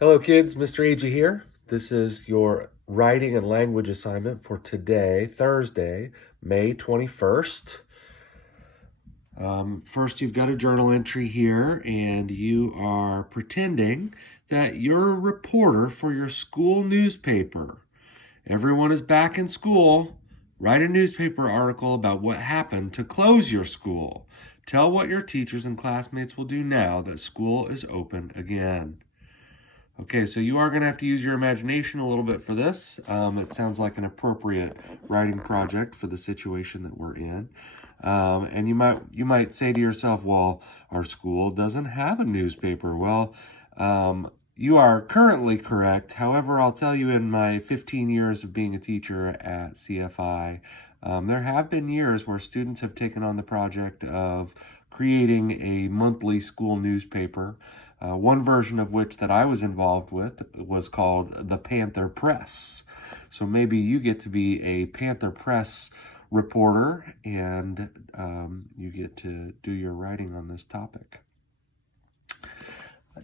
Hello kids, Mr. Agee here. This is your writing and language assignment for today, Thursday, May 21st. First, you've got a journal entry here, and you are pretending that you're a reporter for your school newspaper. Everyone is back in school. Write a newspaper article about what happened to close your school. Tell what your teachers and classmates will do now that school is open again. Okay, so you are going to have to use your imagination a little bit for this. It sounds like an appropriate writing project for the situation that we're in. And you might say to yourself, well, our school doesn't have a newspaper. Well, you are currently correct. However, I'll tell you, in my 15 years of being a teacher at CFI, there have been years where students have taken on the project of creating a monthly school newspaper. One version of which that I was involved with was called the Panther Press. So maybe you get to be a Panther Press reporter and you get to do your writing on this topic.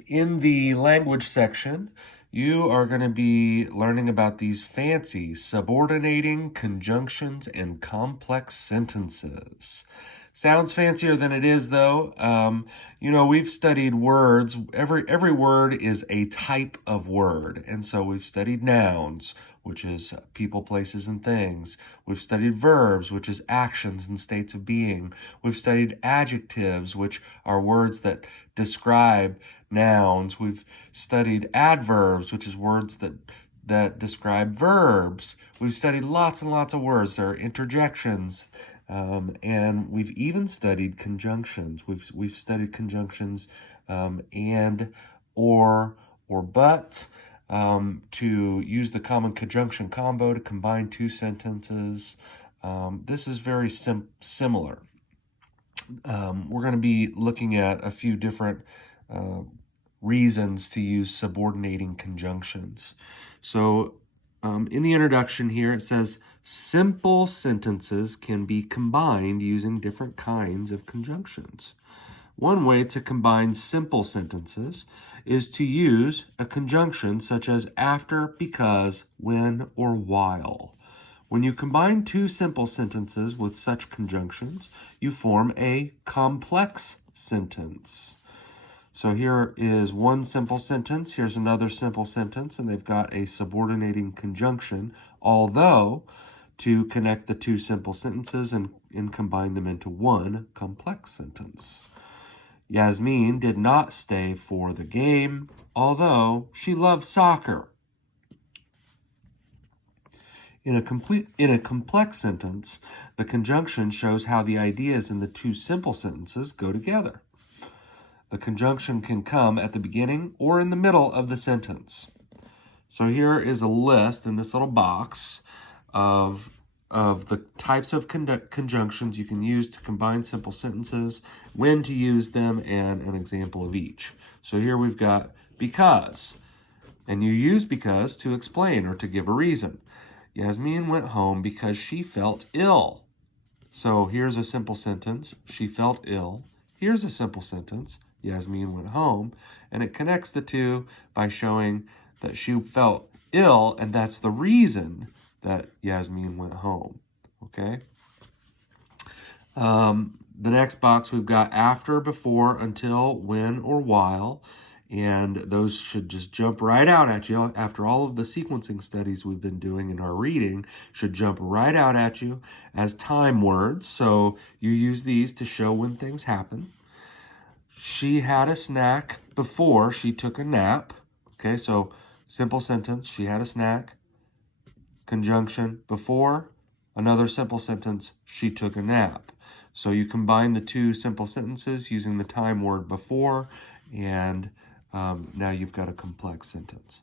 In the language section, you are going to be learning about these fancy subordinating conjunctions and complex sentences. Sounds fancier than it is, though. We've studied words. Every word is a type of word. And so we've studied nouns, which is people, places, and things. We've studied verbs, which is actions and states of being. We've studied adjectives, which are words that describe nouns. We've studied adverbs, which is words that describe verbs. We've studied lots and lots of words. There are interjections. And we've even studied conjunctions. We've studied conjunctions and, or but, to use the common conjunction combo to combine two sentences. This is very similar. We're going to be looking at a few different reasons to use subordinating conjunctions. So in the introduction here, it says, simple sentences can be combined using different kinds of conjunctions. One way to combine simple sentences is to use a conjunction such as after, because, when, or while. When you combine two simple sentences with such conjunctions, you form a complex sentence. So here is one simple sentence. Here's another simple sentence, and they've got a subordinating conjunction, although, to connect the two simple sentences and combine them into one complex sentence. Yasmin did not stay for the game, although she loved soccer. In a complex sentence, the conjunction shows how the ideas in the two simple sentences go together. The conjunction can come at the beginning or in the middle of the sentence. So here is a list in this little box of the types of conjunctions you can use to combine simple sentences, when to use them, and an example of each. So here we've got because, and you use because to explain or to give a reason. Yasmin went home because she felt ill. So here's a simple sentence, she felt ill. Here's a simple sentence, Yasmin went home, and it connects the two by showing that she felt ill, and that's the reason that Yasmin went home, okay? The next box, we've got after, before, until, when, or while, and those should just jump right out at you. After all of the sequencing studies we've been doing in our reading, should jump right out at you as time words, so you use these to show when things happen. She had a snack before she took a nap. Okay, so simple sentence, she had a snack. Conjunction, before. Another simple sentence, she took a nap. So you combine the two simple sentences using the time word before, and now you've got a complex sentence.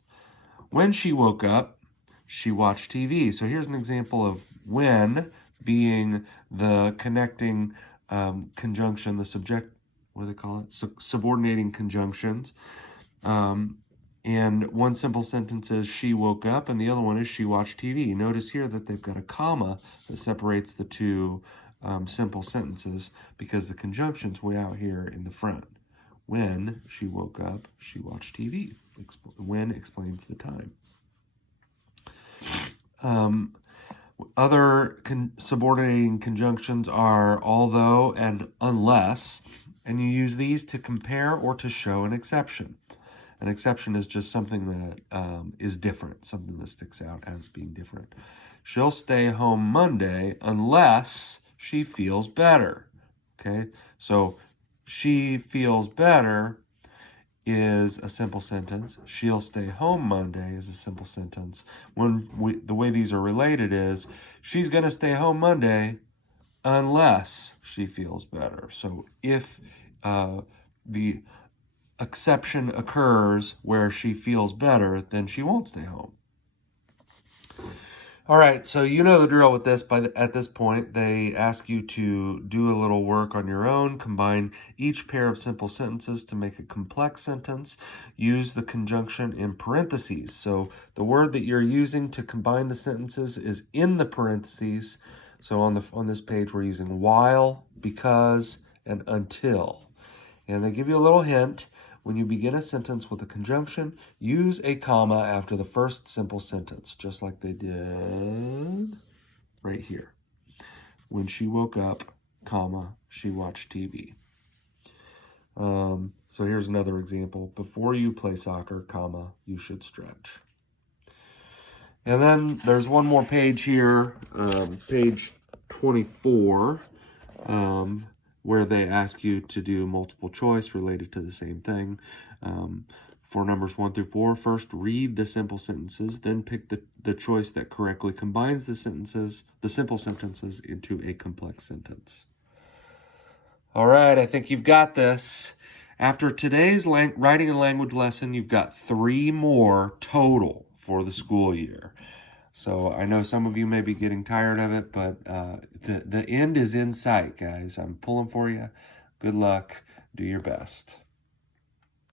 When she woke up, she watched TV. So here's an example of when being the connecting conjunction, the subject, what do they call it? Subordinating conjunctions. And one simple sentence is she woke up, and the other one is she watched TV. Notice here that they've got a comma that separates the two simple sentences because the conjunction's way out here in the front. When she woke up, she watched TV. When explains the time. Other subordinating conjunctions are although and unless, and you use these to compare or to show an exception. An exception is just something that is different, something that sticks out as being different. She'll stay home Monday unless she feels better. Okay, so she feels better is a simple sentence. She'll stay home Monday is a simple sentence. The way these are related is she's going to stay home Monday unless she feels better. So if the exception occurs where she feels better, then she won't stay home. All right, so you know the drill with this. At this point, they ask you to do a little work on your own, combine each pair of simple sentences to make a complex sentence, use the conjunction in parentheses. So the word that you're using to combine the sentences is in the parentheses. So on this page, we're using while, because, and until. And they give you a little hint. When you begin a sentence with a conjunction, use a comma after the first simple sentence, just like they did right here. When she woke up, comma, she watched TV. So here's another example. Before you play soccer, comma, you should stretch. And then there's one more page here, page 24, where they ask you to do multiple choice related to the same thing. For numbers 1 through 4, first read the simple sentences, then pick the choice that correctly combines the simple sentences into a complex sentence. All right, I think you've got this. After today's writing and language lesson, you've got 3 more total for the school year. So I know some of you may be getting tired of it, but the end is in sight, guys. I'm pulling for you. Good luck. Do your best.